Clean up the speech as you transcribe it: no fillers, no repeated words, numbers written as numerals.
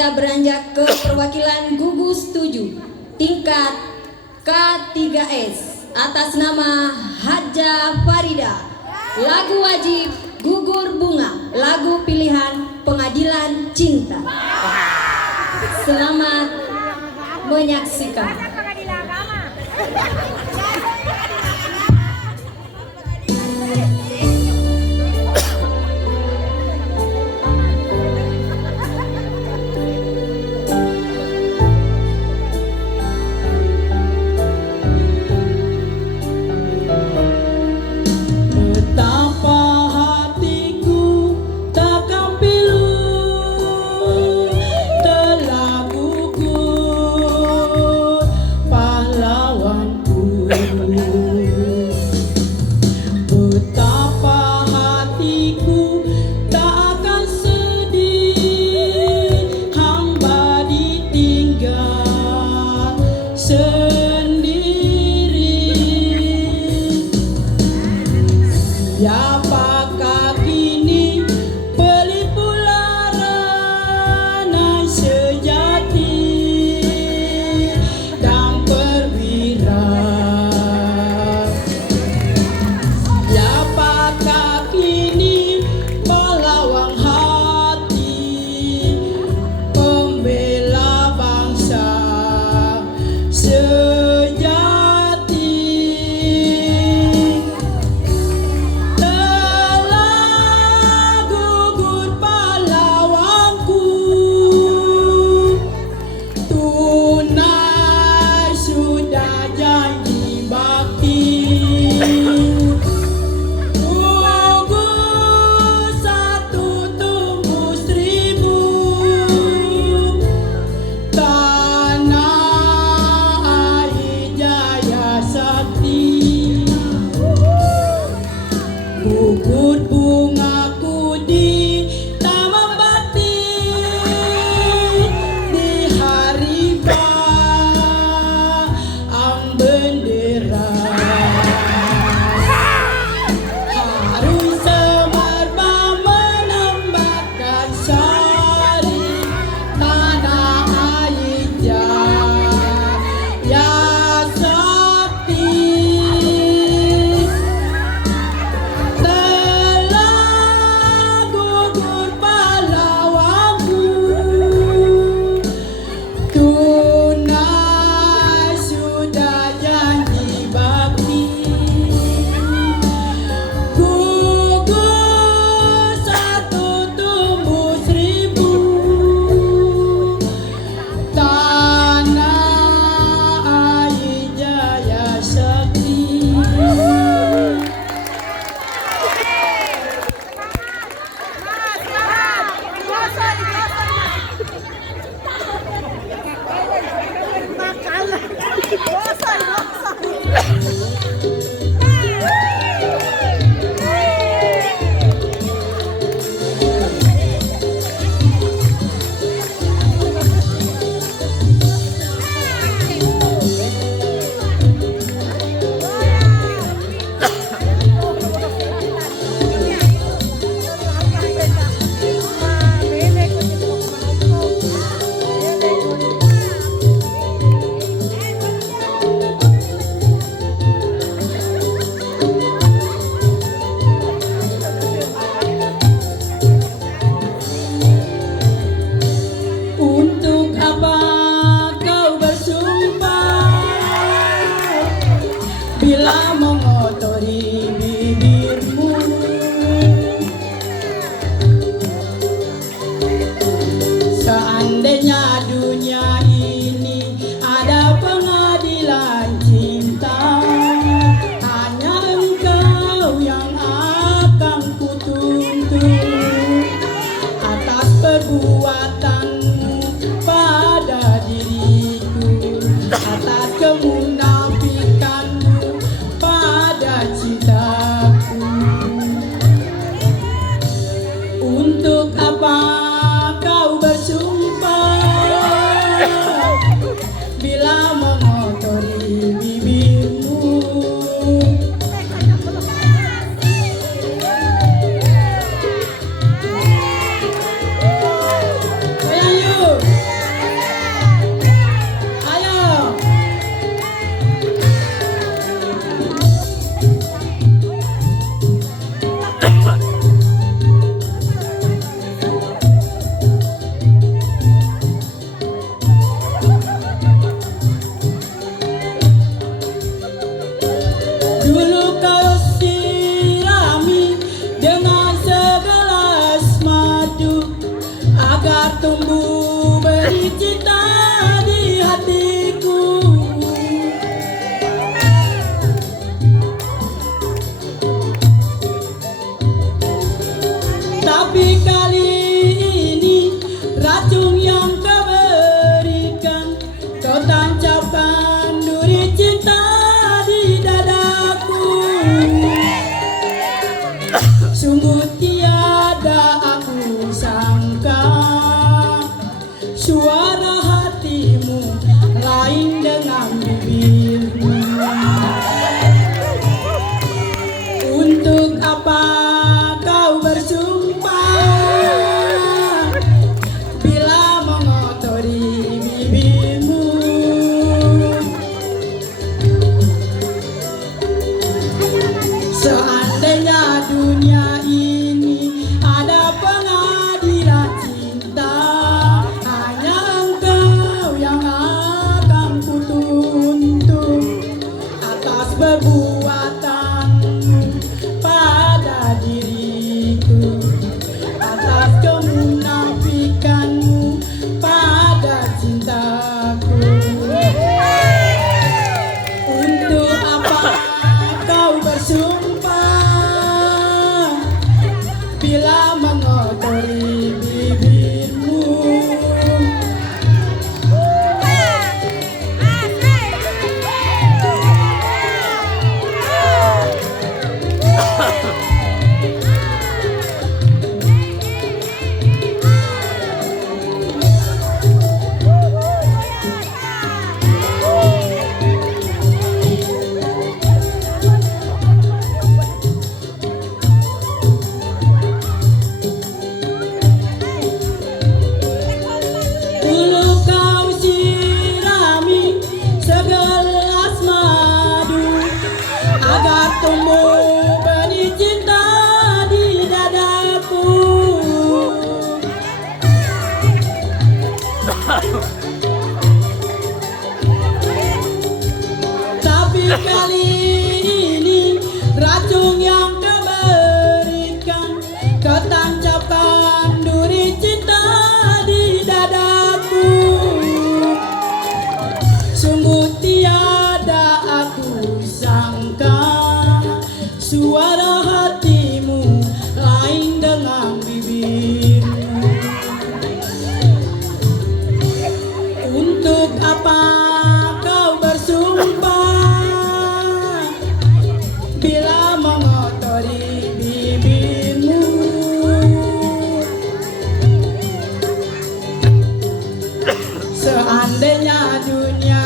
Kita beranjak ke perwakilan gugus 7 tingkat K3S atas nama Haja Farida. Lagu wajib Gugur Bunga, lagu pilihan Pengadilan Cinta. Selamat menyaksikan. Pahlawanku suara hatimu lain dengan bibirmu. Untuk apa kau bersumpah bila mengotori bibirmu? Seandainya dunia ini ada pengadilan cinta, hanya engkau yang akan kutuntut atas perbuatanmu pada diriku, atas kemunafikanmu pada cintaku. Untuk apa kau bersumpah bila mengotori bibirmu? Dulu kau sirami segelas madu agar tumbuh benih cinta di dadaku. Tapi kali ini racun yang kau berikan ketancapkan duri cinta di dadaku. Sungguh tiada aku sangka suara hatimu lain dengan bibirmu. Untuk apa kau bersumpah bila mengotori bibirmu? Seandainya dunia